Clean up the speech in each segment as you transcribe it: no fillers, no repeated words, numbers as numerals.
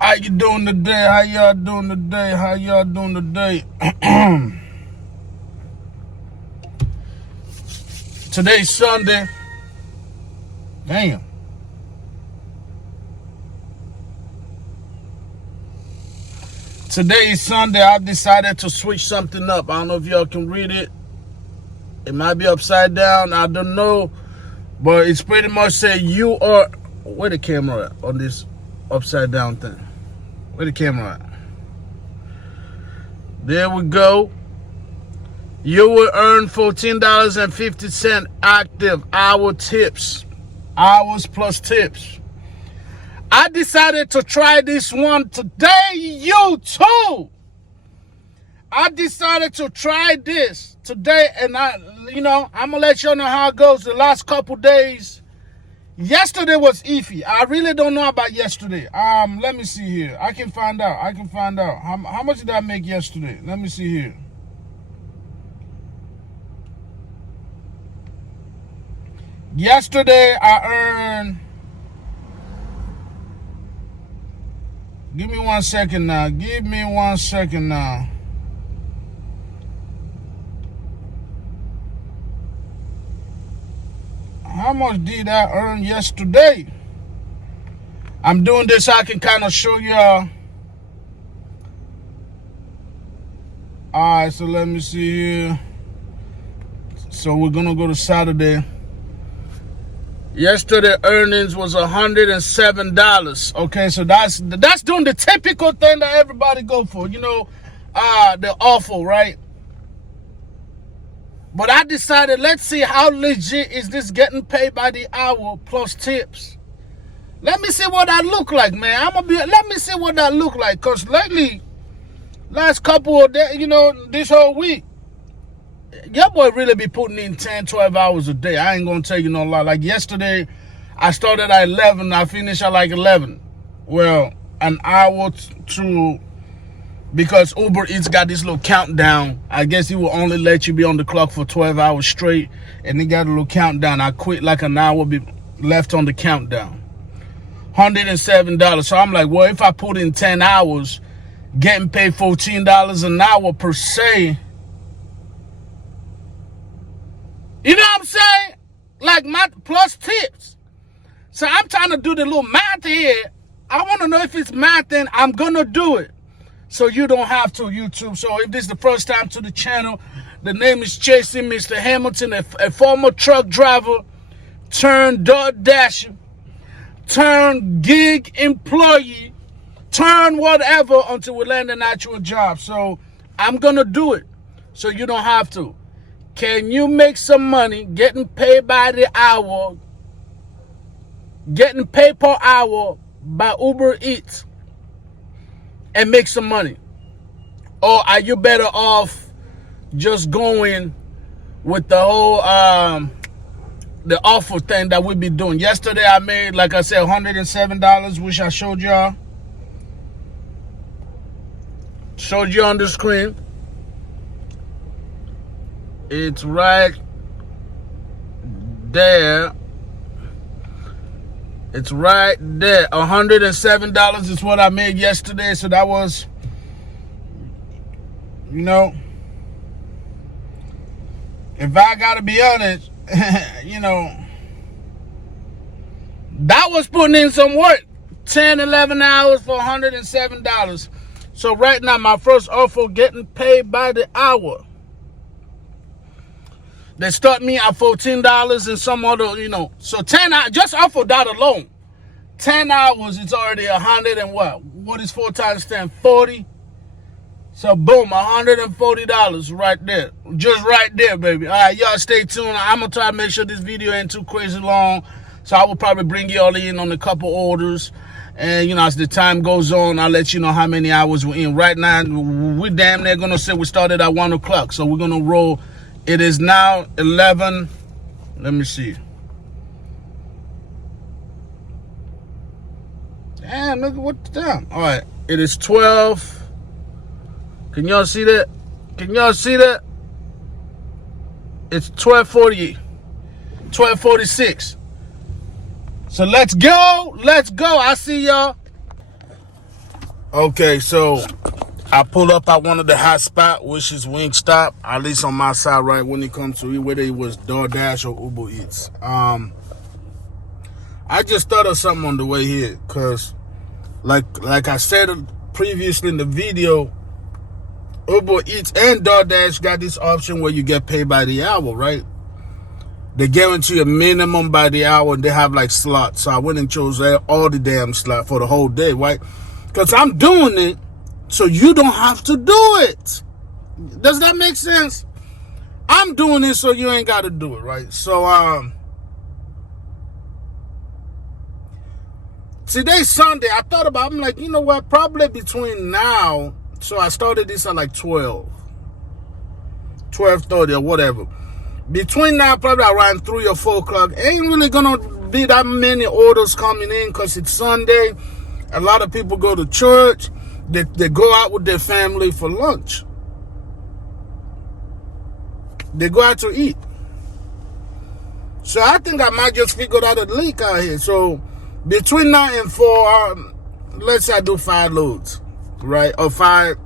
How you doing today? How y'all doing today? How y'all doing today? Today's Sunday. Damn. Today is Sunday. I decided to switch something up. I don't know if y'all can read it. It might be upside down. I don't know. But it's pretty much say you are... Where the camera at on this upside down thing? Where the camera at? There we go. You will earn $14.50 active hour tips. Hours plus tips. I decided to try this one today, you too. I decided to try this today, and I'm gonna let y'all know how it goes the last couple days. Yesterday was iffy. I really don't know about yesterday. Let me see here. I can find out. How much did I make yesterday? Let me see here. Yesterday I earned... Give me 1 second now. How much did I earn yesterday? I'm doing this so I can kind of show y'all. Alright, so let me see here. So we're gonna go to Saturday. Yesterday earnings was $107. Okay, so that's doing the typical thing that everybody go for, the awful, right? But I decided, let's see how legit is this getting paid by the hour plus tips. Let me see what that look like, man. Let me see what that look like, cause lately, last couple of days, this whole week, your boy really be putting in 10, 12 hours a day. I ain't gonna tell you no lie. Like yesterday, I started at 11, I finished at like 11. Well, an hour to, because Uber Eats got this little countdown. I guess he will only let you be on the clock for 12 hours straight. And they got a little countdown. I quit like an hour left on the countdown. $107. So I'm like, well, if I put in 10 hours, getting paid $14 an hour per se, you know what I'm saying? Like my plus tips. So I'm trying to do the little math here. I want to know if it's math, and I'm going to do it. So you don't have to, YouTube. So if this is the first time to the channel, the name is Chasing Mr. Hamilton, a former truck driver, turned DoorDasher, turned gig employee, turned whatever until we land an actual job. So I'm going to do it. So you don't have to. Can you make some money getting paid by the hour, getting paid per hour by Uber Eats, and make some money? Or are you better off just going with the whole the awful thing that we be doing? Yesterday I made, like I said, $107, which I showed y'all. Showed you on the screen. It's right there. It's right there. $107 is what I made yesterday. So that was, if I gotta be honest, that was putting in some work. 10, 11 hours for $107. So right now, my first offer getting paid by the hour. They start me at $14 and some other, So 10 hours, just off of that alone, 10 hours, it's already 100 and what? What is 4 times 10? 40. So boom, $140 right there. Just right there, baby. All right, y'all stay tuned. I'm going to try to make sure this video ain't too crazy long. So I will probably bring y'all in on a couple orders. And, as the time goes on, I'll let you know how many hours we're in. Right now, we're damn near going to say we started at 1 o'clock. So we're going to roll. It is now 11. Let me see. Damn, look at what the time. All right, it is 12. Can y'all see that? It's 12:40, 12:46. So let's go. I see y'all. Okay, so I pull up at one of the hot spot, which is Wingstop, at least on my side, right, when it comes to whether it was DoorDash or Uber Eats. I just thought of something on the way here, because like I said previously in the video, Uber Eats and DoorDash got this option where you get paid by the hour, right? They guarantee a minimum by the hour, and they have like slots. So I went and chose all the damn slots for the whole day, right? Because I'm doing it so you don't have to do it. Does that make sense? I'm doing it so you ain't got to do it, right? So, today's Sunday. I thought about, I'm like, you know what? Probably between now, so I started this at like 12:30 or whatever. Between now, probably around 3 or 4 o'clock, ain't really gonna be that many orders coming in because it's Sunday. A lot of people go to church. They go out with their family for lunch. They go out to eat. So I think I might just figure out a leak out here. So between now and 4, let's say I do 5 loads, right? Or 5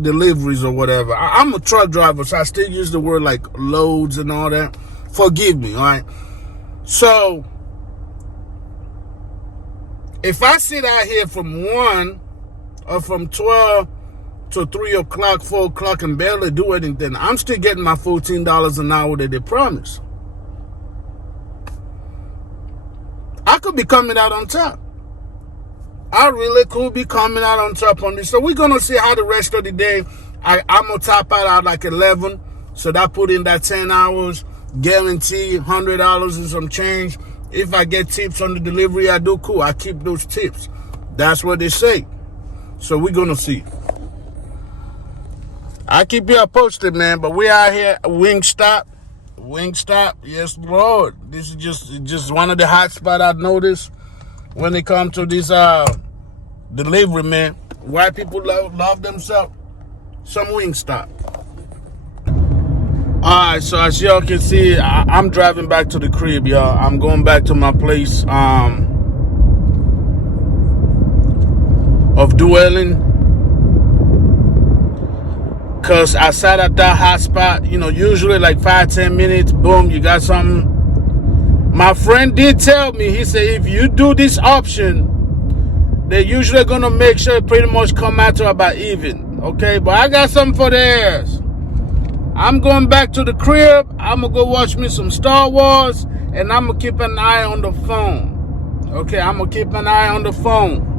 deliveries or whatever. I'm a truck driver, so I still use the word like loads and all that. Forgive me, all right? So if I sit out here from 1 or from 12 to 3 o'clock, 4 o'clock and barely do anything, I'm still getting my $14 an hour that they promised. I could be coming out on top. I really could be coming out on top on this. So we're going to see how the rest of the day, I'm going to top out at like 11. So that put in that 10 hours, guarantee $100 and some change. If I get tips on the delivery, I do cool. I keep those tips. That's what they say. So we're going to see. I keep you posted, man. But we out here at Wingstop. Wingstop, yes, Lord. This is just one of the hot spots I've noticed when it comes to this delivery, man. White people love themselves some Wingstop. Alright, so as y'all can see, I'm driving back to the crib, y'all. I'm going back to my place of dwelling. Because I sat at that hot spot, you know, usually like 5-10 minutes, boom, you got something. My friend did tell me, he said, if you do this option, they're usually going to make sure it pretty much come out to about even. Okay, but I got something for their ass. I'm going back to the crib. I'm going to go watch me some Star Wars, and I'm going to keep an eye on the phone. Okay, I'm going to keep an eye on the phone.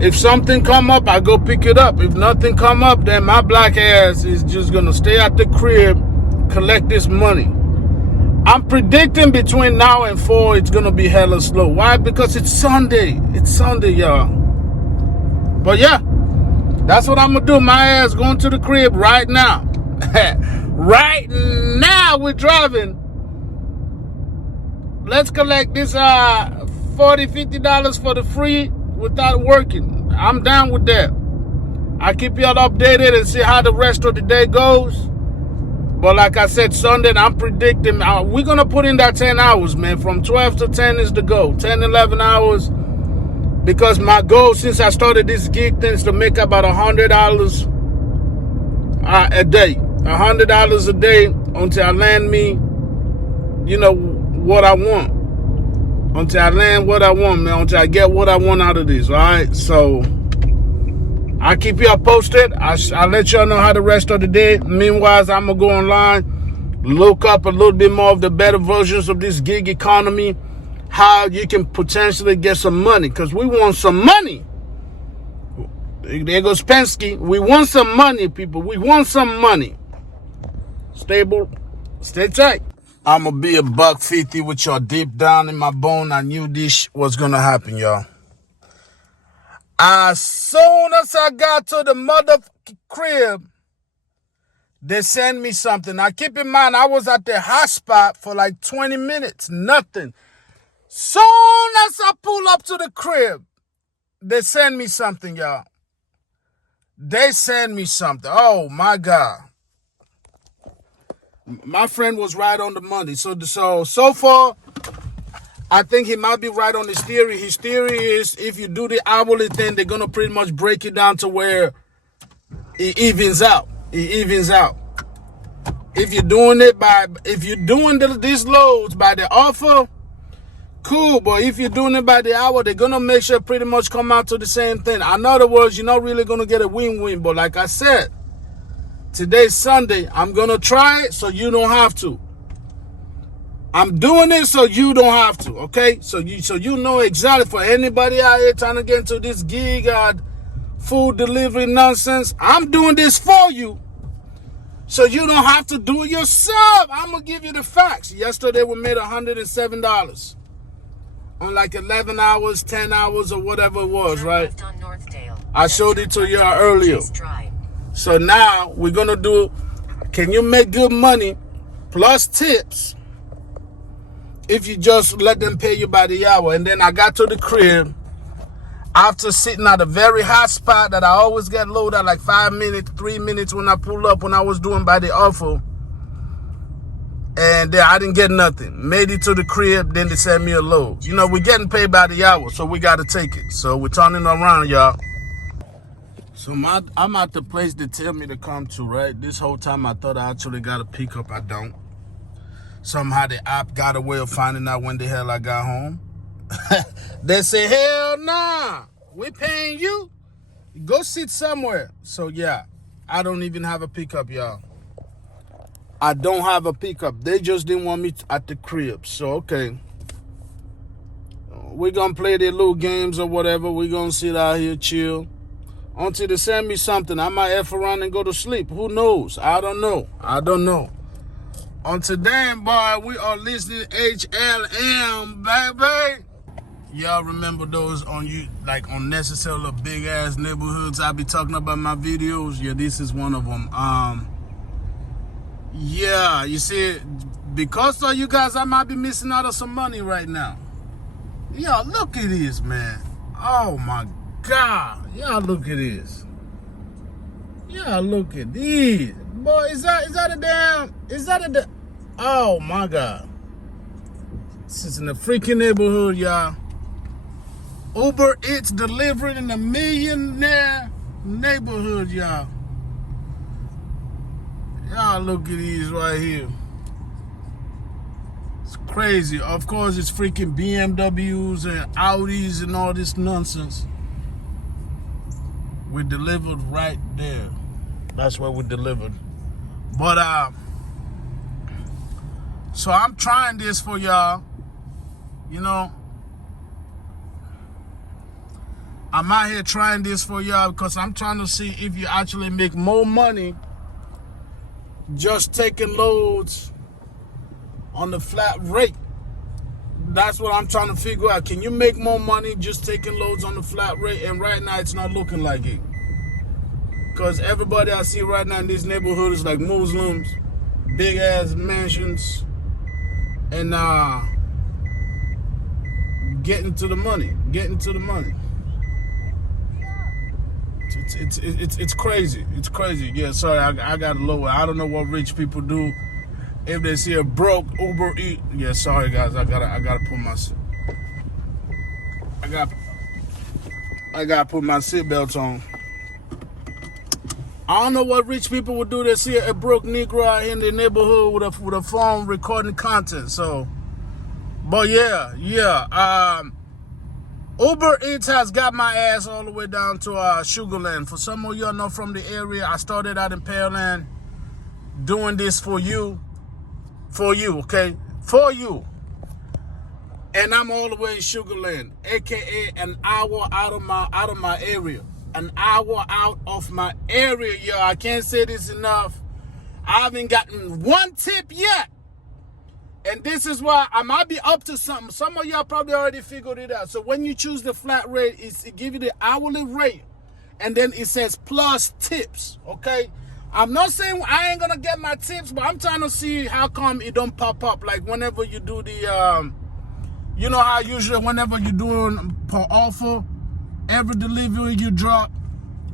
If something come up, I go pick it up. If nothing come up, then my black ass is just going to stay at the crib, collect this money. I'm predicting between now and 4, it's going to be hella slow. Why? Because it's Sunday. It's Sunday, y'all. But yeah, that's what I'm going to do. My ass going to the crib right now. Right now we're driving. Let's collect this $40-$50 for the free without working. I'm down with that. I keep y'all updated and see how the rest of the day goes. But like I said, Sunday, I'm predicting we're going to put in that 10 hours, man. From 12 to 10 is the goal. 10, 11 hours. Because my goal since I started this gig thing is to make about $100 a day. $100 a day until I land me, you know, what I want. Until I land what I want, man. Until I get what I want out of this, all right? So I keep y'all posted. I'll let y'all know how the rest of the day. Meanwhile, I'm going to go online, look up a little bit more of the better versions of this gig economy, how you can potentially get some money, because we want some money. There goes Penske. We want some money, people. We want some money. Stable. Stay tight. I'm going to be $150 with y'all deep down in my bone. I knew this was going to happen, y'all. As soon as I got to the motherfucking crib, they sent me something. Now, keep in mind, I was at the hot spot for like 20 minutes. Nothing. Soon as I pull up to the crib, they send me something, y'all. They send me something. Oh, my God. My friend was right on the money. So far, I think he might be right on his theory. His theory is if you do the hourly thing, they're gonna pretty much break it down to where it evens out. It evens out. If you're doing these loads by the offer, cool. But if you're doing it by the hour, they're gonna make sure pretty much come out to the same thing. In other words, you're not really gonna get a win-win. But like I said, today's Sunday. I'm gonna try it so you don't have to. I'm doing it so you don't have to, okay? So you know exactly, for anybody out here trying to get into this gig food delivery nonsense, I'm doing this for you so you don't have to do it yourself. I'm going to give you the facts. Yesterday we made $107 on like 11 hours, 10 hours, or whatever it was, right? I showed it to you earlier. So now we're going to do, can you make good money plus tips if you just let them pay you by the hour? And then I got to the crib after sitting at a very hot spot that I always get loaded at like 5 minutes, 3 minutes when I pull up when I was doing by the offer. And then I didn't get nothing. Made it to the crib, then they sent me a load. You know, we're getting paid by the hour, so we got to take it. So we're turning around, y'all. So I'm at the place they tell me to come to, right? This whole time I thought I actually got a pickup. I don't. Somehow the app got a way of finding out when the hell I got home. They say, hell nah, we paying you. Go sit somewhere. So yeah, I don't even have a pickup, y'all. I don't have a pickup. They just didn't want me at the crib. So okay, we're gonna play their little games or whatever. We're gonna sit out here, chill until they send me something. I might F around and go to sleep. Who knows? I don't know. Until then, boy, we are listening to HLM, baby. Y'all remember those on unnecessary big ass neighborhoods I be talking about in my videos? Yeah, this is one of them. Yeah, you see, because of you guys, I might be missing out on some money right now. Y'all, look at this, man. Oh my God. Y'all look at this. Y'all look at this. Boy, is that a oh my God. This is in the freaking neighborhood, y'all. Uber Eats delivered in a millionaire neighborhood, y'all. Y'all look at these right here. It's crazy. Of course, it's freaking BMWs and Audis and all this nonsense. We delivered right there. That's where we delivered. But so I'm trying this for y'all. You know, I'm out here trying this for y'all because I'm trying to see if you actually make more money just taking loads on the flat rate. That's what I'm trying to figure out. Can you make more money just taking loads on the flat rate? And right now it's not looking like it. Because everybody I see right now in this neighborhood is like Muslims, big ass mansions, and getting to the money. It's crazy. It's crazy. Yeah, sorry, I got to lower. I don't know what rich people do if they see a broke Uber Eat. Yeah, sorry guys, I gotta put my seatbelt on. I don't know what rich people would do. They see a broke Negro out here in the neighborhood with a phone recording content. So, but yeah. Uber Eats has got my ass all the way down to Sugarland. For some of y'all know from the area, I started out in Pearland doing this for you, okay? For you. And I'm all the way in Sugarland, aka an hour out of my area. An hour out of my area, y'all. I can't say this enough. I haven't gotten one tip yet. And this is why I might be up to something. Some of y'all probably already figured it out. So when you choose the flat rate, it gives you the hourly rate. And then it says plus tips, okay? I'm not saying I ain't going to get my tips, but I'm trying to see how come it don't pop up. Like whenever you do the, you know how usually whenever you're doing per offer, every delivery you drop,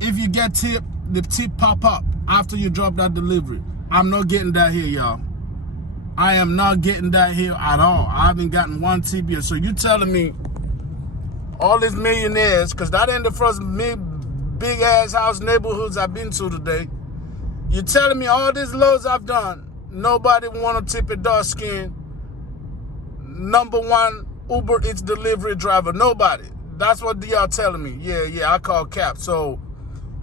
if you get tip, the tip pop up after you drop that delivery. I'm not getting that here, y'all. I am not getting that here at all. I haven't gotten one tip yet. So you telling me all these millionaires, because that ain't the first big ass house neighborhoods I've been to today. You're telling me all these loads I've done, nobody want to tip a dark skin #1 Uber Eats delivery driver. Nobody. That's what y'all telling me. Yeah, I call cap. So,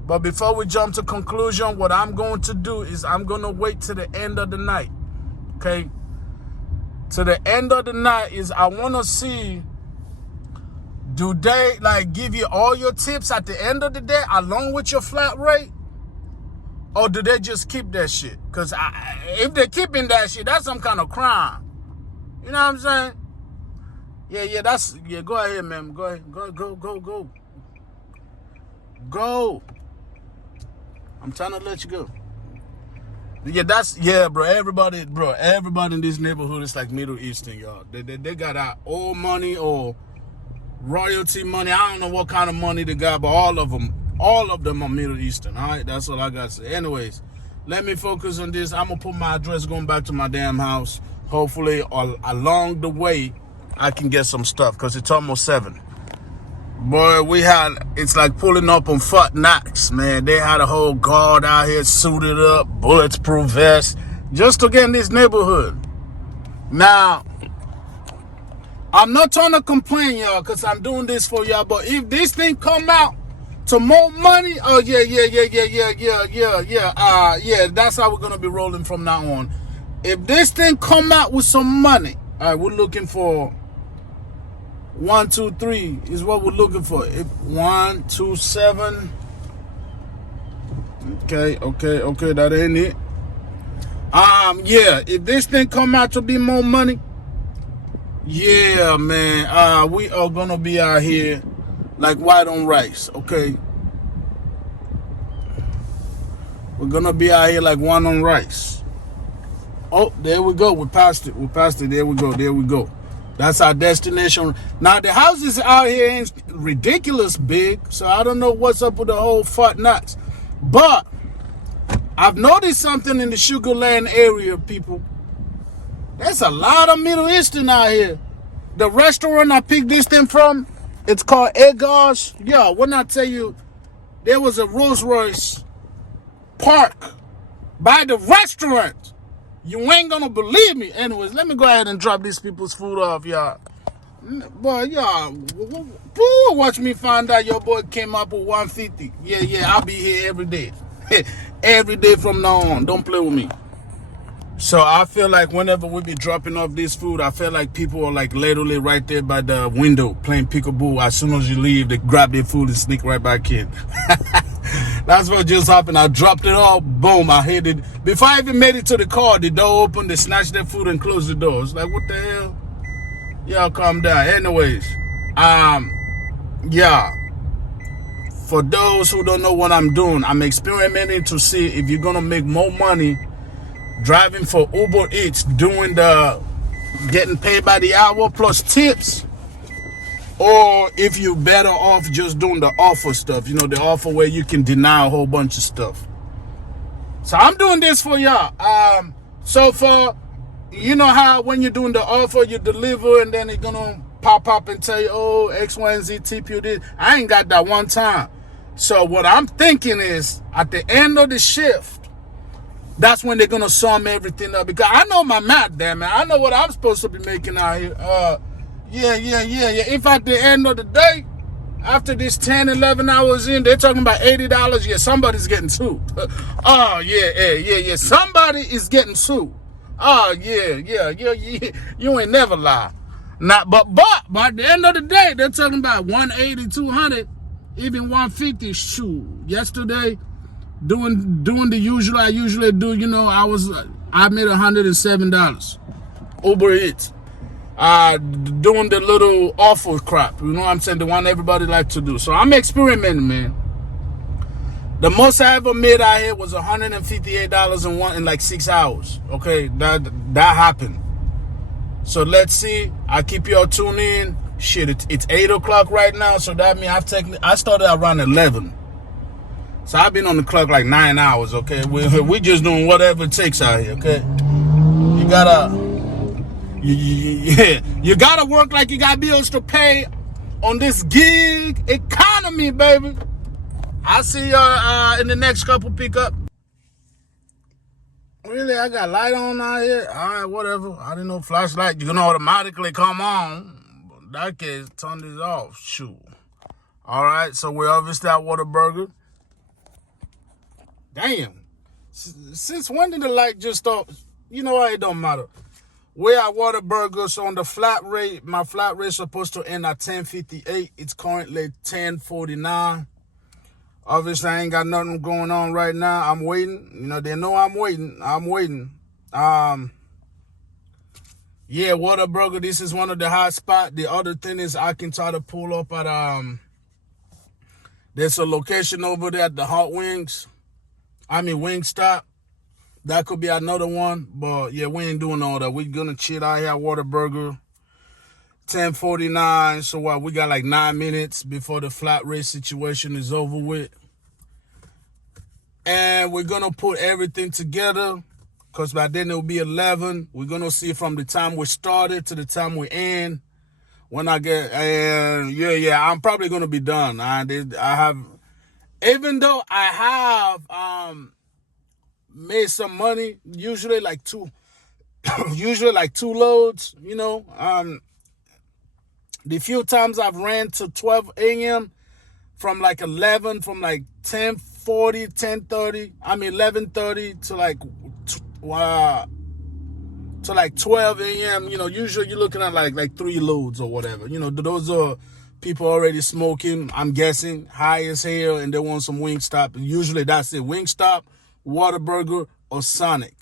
but before we jump to conclusion, what I'm going to do is I'm going to wait to the end of the night. Okay? To the end of the night is I want to see, do they like give you all your tips at the end of the day along with your flat rate? Or do they just keep that shit? Because if they're keeping that shit, that's some kind of crime. You know what I'm saying? Yeah, go ahead, man. Go ahead. Go. I'm trying to let you go. Yeah, bro. Everybody in this neighborhood is like Middle Eastern, y'all. They got our old money or royalty money. I don't know what kind of money they got, but all of them are Middle Eastern. All right, that's all I got to say. Anyways, let me focus on this. I'm gonna put my address going back to my damn house. Hopefully, along the way, I can get some stuff because it's almost 7. Boy, it's like pulling up on Fort Knox, man. They had a whole guard out here suited up, bulletproof vest, just to get in this neighborhood. Now, I'm not trying to complain, y'all, because I'm doing this for y'all, but if this thing come out to more money, oh, yeah, that's how we're going to be rolling from now on. If this thing come out with some money, all right, we're looking for 1, 2, 3 is what we're looking for. 1, 2, 7. Okay, that ain't it. Yeah, if this thing come out to be more money, yeah, man, we are gonna be out here like white on rice, okay? We're gonna be out here like one on rice. Oh, there we go. We passed it. There we go. That's our destination. Now, the houses out here ain't ridiculous big, so I don't know what's up with the whole Fort Knox. But I've noticed something in the Sugar Land area, people. There's a lot of Middle Eastern out here. The restaurant I picked this thing from, it's called Eggars. Yo, when I tell you, there was a Rolls Royce park by the restaurant. You ain't gonna believe me. Anyways, let me go ahead and drop these people's food off, y'all. Boy, y'all, watch me find out your boy came up with 150. Yeah, I'll be here every day. Every day from now on. Don't play with me. So I feel like whenever we be dropping off this food, I feel like people are like literally right there by the window playing peekaboo. As soon as you leave, they grab their food and sneak right back in. That's what just happened. I dropped it all. Boom, I hit it. Before I even made it to the car, the door opened, they snatched their food and closed the door. It's like, what the hell? Y'all calm down. Anyways, yeah. For those who don't know what I'm doing, I'm experimenting to see if you're going to make more money driving for Uber Eats, doing the getting paid by the hour plus tips, or if you're better off just doing the offer stuff, you know, the offer where you can deny a whole bunch of stuff. So I'm doing this for y'all. So for, you know how when you're doing the offer, you deliver and then it's gonna pop up and tell you, oh, X, Y, and Z tip you this. I ain't got that one time. So what I'm thinking is at the end of the shift, that's when they're gonna sum everything up, because I know my math, damn it. I know what I'm supposed to be making out here. Yeah. If at the end of the day, after this 10, 11 hours in, they're talking about $80, yeah, somebody's getting sued. Oh, yeah. Somebody is getting sued. Oh, yeah. You ain't never lie. But at the end of the day, they're talking about 180, 200, even 150. Shoot, yesterday, doing the usual I usually do, you know, I made $107. Uber Eats. Doing the little awful crap, you know what I'm saying, the one everybody like to do. So I'm experimenting, man. The most I ever made out here was $158 in like 6 hours. Okay, that happened. So let's see. I keep y'all tuned in. Shit, it's 8 o'clock right now, so that means I started around 11. So I've been on the clock like 9 hours, okay? We just doing whatever it takes out here, okay? You gotta, you gotta work like you got bills to pay on this gig economy, baby. I'll see y'all in the next couple pickup. Really, I got light on out here. All right, whatever. I didn't know flashlight. You can automatically come on. But in that case, turn this off. Shoot. All right, so we're obviously at Whataburger. Damn. Since when did the light just stop? You know what? It don't matter. We're at Whataburger, so on the flat rate, my flat rate is supposed to end at 10:58. It's currently 10:49. Obviously, I ain't got nothing going on right now. I'm waiting. You know, they know I'm waiting. Yeah, Whataburger, this is one of the hot spots. The other thing is I can try to pull up at, there's a location over there at the Hot Wings. Wingstop. That could be another one. But, yeah, we ain't doing all that. We're going to chill out here at Whataburger. 10:49. So what? We got like 9 minutes before the flat rate situation is over with. And we're going to put everything together because by then it will be 11. We're going to see from the time we started to the time we end. When I get, I'm probably going to be done. Even though I have made some money, usually like two loads, you know. The few times I've ran to 12 a.m. from like 11, from like 11:30 to like 12 a.m. You know, usually you're looking at like 3 loads or whatever. You know, those are people already smoking, I'm guessing, high as hell, and they want some Wingstop. And usually that's it. Wingstop, Whataburger, or Sonic.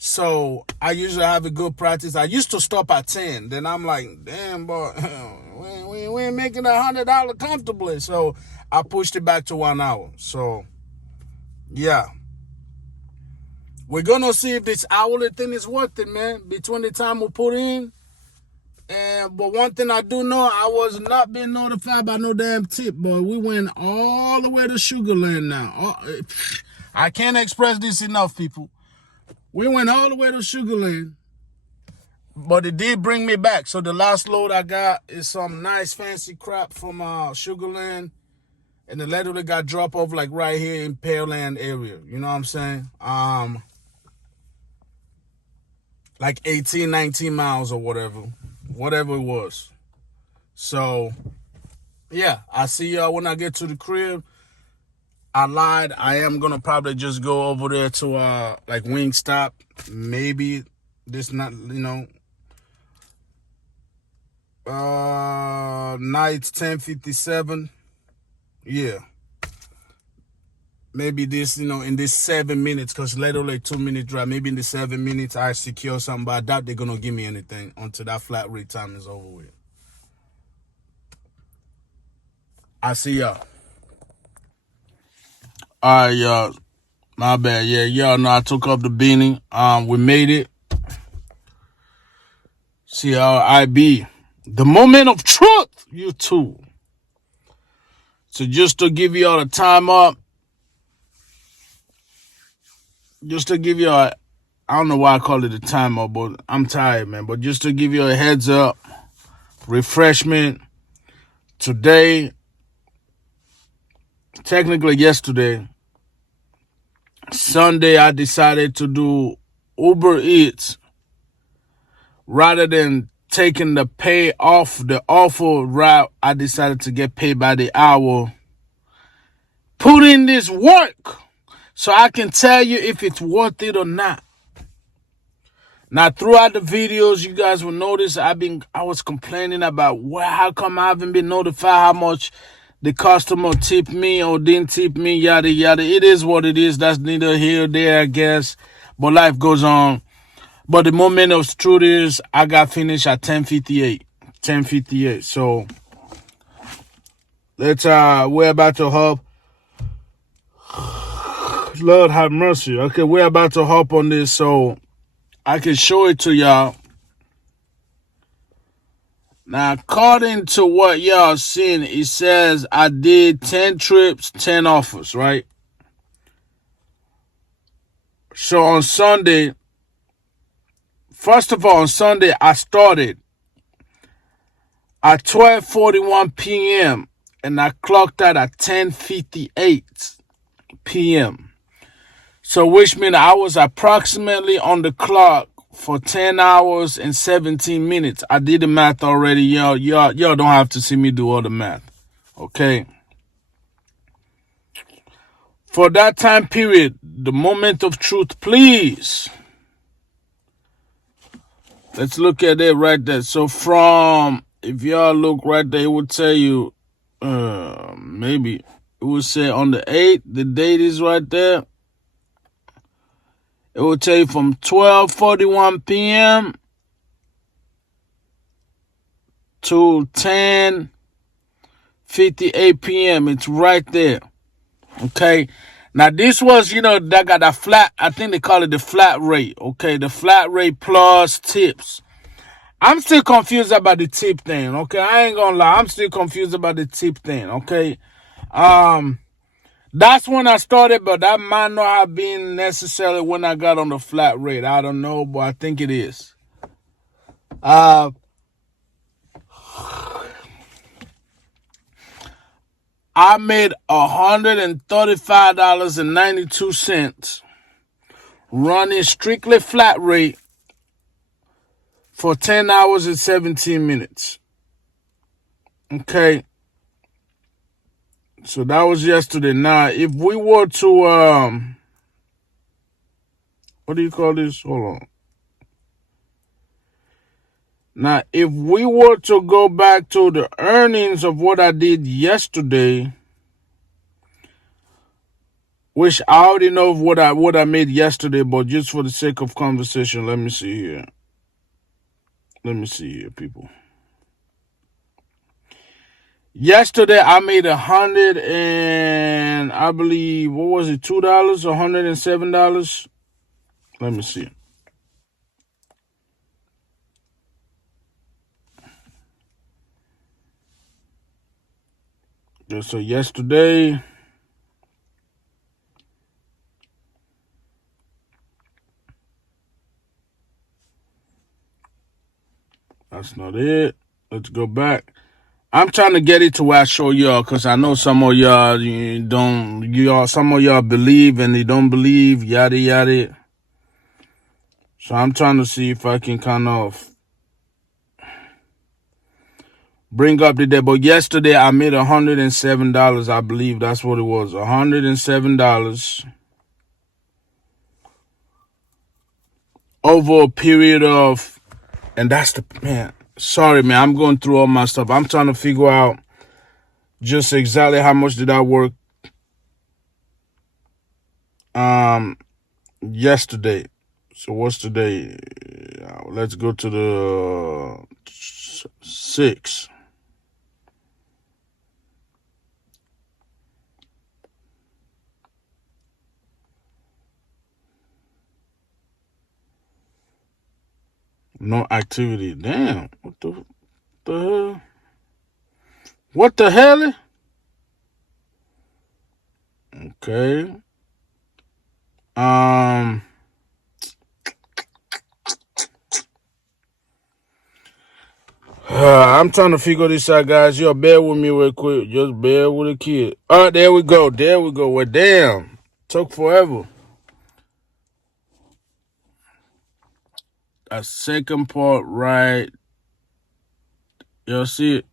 So I usually have a good practice. I used to stop at 10. Then I'm like, damn, boy, we ain't making $100 comfortably. So I pushed it back to 1 hour. So, yeah. We're going to see if this hourly thing is worth it, man, between the time we put in. But one thing I do know, I was not being notified by no damn tip, boy. We went all the way to Sugar Land now. I can't express this enough, people. We went all the way to Sugar Land, but it did bring me back. So the last load I got is some nice fancy crap from Sugar Land, and it literally got dropped off like right here in Pearland area. You know what I'm saying? Like 18, 19 miles or whatever it was. So yeah, I see y'all when I get to the crib. I lied. I am going to probably just go over there to, like, Wingstop. Maybe this not, you know. Nights 10:57. Yeah. Maybe this, you know, in this 7 minutes, because literally 2-minute drive. Maybe in the 7 minutes I secure something, but I doubt they're going to give me anything until that flat rate time is over with. I see y'all. All right, y'all. My bad. Yeah, y'all know I took up the beanie. We made it. CRIB. The moment of truth, you too. So just to give y'all a time up, just to give y'all, I don't know why I call it a time up, but I'm tired, man. But just to give you a heads up, refreshment, today, technically yesterday, Sunday, I decided to do Uber Eats rather than taking the pay off the offer route. I decided to get paid by the hour. Put in this work so I can tell you if it's worth it or not. Now, throughout the videos, you guys will notice I was complaining about how come I haven't been notified how much the customer tipped me or didn't tip me, yada, yada. It is what it is. That's neither here or there, I guess. But life goes on. But the moment of truth is I got finished at 10:58. 10:58. So, we're about to hop. Lord have mercy. Okay, we're about to hop on this so I can show it to y'all. Now, according to what y'all seen, it says I did 10 trips, 10 offers, right? So on Sunday, First of all, on Sunday, I started at 12:41 p.m. and I clocked out at 10:58 p.m. So which means I was approximately on the clock for 10 hours and 17 minutes. I did the math already. Y'all don't have to see me do all the math. Okay. For that time period, the moment of truth, please. Let's look at it right there. So from, if y'all look right there, it would tell you, maybe it would say on the 8th, the date is right there. It will tell you from 12:41 p.m. to 10:58 p.m. It's right there. Okay. Now this was, that got a flat, I think they call it the flat rate. Okay. The flat rate plus tips. I'm still confused about the tip thing. Okay. I ain't gonna lie. I'm still confused about the tip thing. Okay. That's when I started, but that might not have been necessarily when I got on the flat rate. I don't know, but I think it is. I made $135.92 running strictly flat rate for 10 hours and 17 minutes. Okay. So that was yesterday. Now, if we were to, what do you call this? Hold on. Now, if we were to go back to the earnings of what I did yesterday, which I already know of what I made yesterday, but just for the sake of conversation, let me see here. Let me see here, people. Yesterday, I made $100 and I believe, what was it, $2 or $107? Let me see. Yeah, so yesterday, that's not it. Let's go back. I'm trying to get it to where I show y'all, because I know some of y'all some of y'all believe and they don't believe, yada yada. So I'm trying to see if I can kind of bring up the day. But yesterday I made $107, I believe that's what it was. $107 over a period of, and that's the, man. Sorry, man, I'm going through all my stuff. I'm trying to figure out just exactly how much did I work yesterday. So what's today? Let's go to the 6th. No activity. Damn. What the hell? What the hell? Okay. I'm trying to figure this out, guys. Y'all bear with me real quick. Just bear with the kid. All right, there we go. There we go. Well, damn. Took forever. That second part, right? Y'all see it?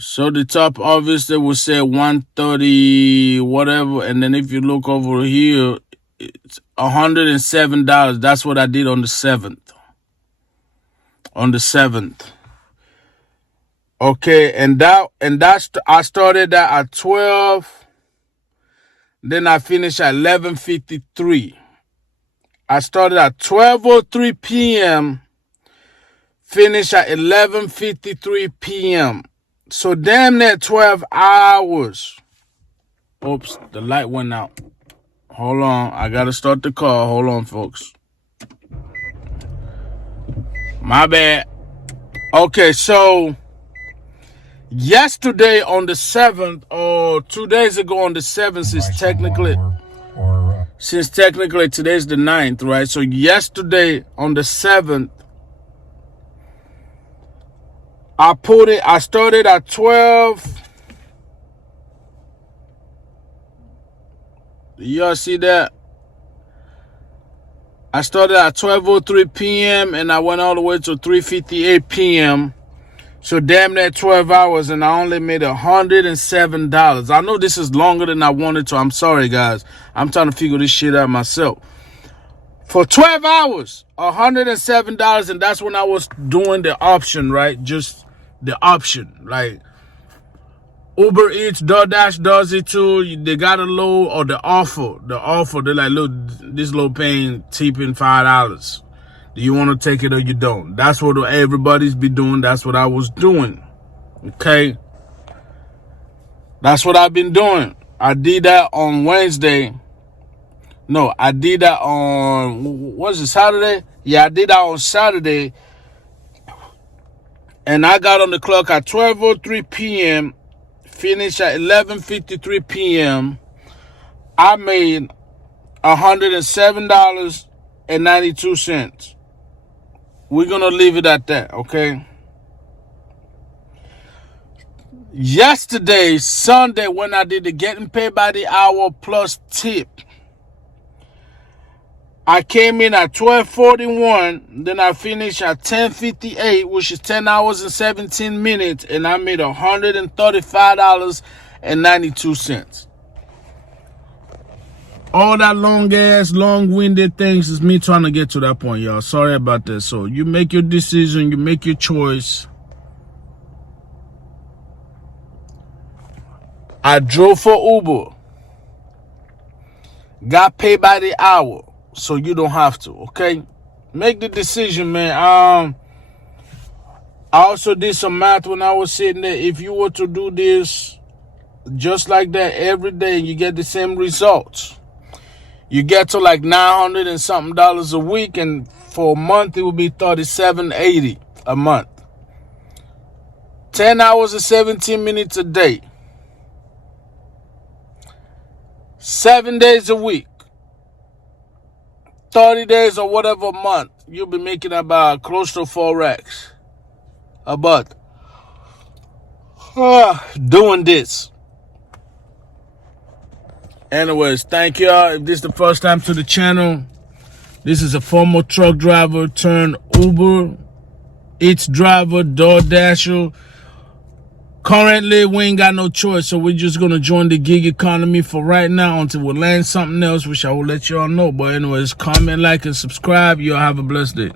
So the top obviously will say 130 whatever, and then if you look over here, it's $107. That's what I did on the 7th. On the 7th. Okay, and that's I started that at 12. Then I finished at 11:53. I started at 12:03 p.m. Finished at 11:53 p.m. So damn near 12 hours. Oops, the light went out. Hold on, I gotta start the car. Hold on, folks. My bad. Okay, so yesterday on the 7th, or 2 days ago on the 7th, is technically since technically today's the 9th, right? So yesterday on the 7th, I started at 12. Y'all see that? I started at 12:03 p.m. and I went all the way to 3:58 p.m. So damn near 12 hours, and I only made $107. I know this is longer than I wanted to. I'm sorry, guys. I'm trying to figure this shit out myself. For 12 hours, $107, and that's when I was doing the option, right? Just the option. Like, Uber Eats, DoorDash does it too. They got a low, or the offer. They're like, look, this low paying, tipping $5. Do you want to take it or you don't? That's what everybody's be doing. That's what I was doing. Okay? That's what I've been doing. I did that on Wednesday. No, I did that on, what is it, Saturday? Yeah, I did that on Saturday. And I got on the clock at 12:03 p.m., finished at 11:53 p.m. I made $107.92. We're going to leave it at that, okay? Yesterday, Sunday, when I did the getting paid by the hour plus tip, I came in at 12:41, then I finished at 10:58, which is 10 hours and 17 minutes, and I made $135.92. All that long-winded things is me trying to get to that point, y'all. Sorry about that. So you make your decision, you make your choice. I drove for Uber. Got paid by the hour, so you don't have to, okay? Make the decision, man. I also did some math when I was sitting there. If you were to do this just like that every day, you get the same results. You get to like $900 and something a week, and for a month it will be $37.80 a month. 10 hours and 17 minutes a day. 7 days a week. 30 days or whatever a month. You'll be making about close to 4x a month. Doing this. Anyways, thank y'all. If this is the first time to the channel, this is a former truck driver turned Uber Eats driver, DoorDasher. Currently, we ain't got no choice, so we're just going to join the gig economy for right now until we land something else, which I will let y'all know. But anyways, comment, like, and subscribe. Y'all have a blessed day.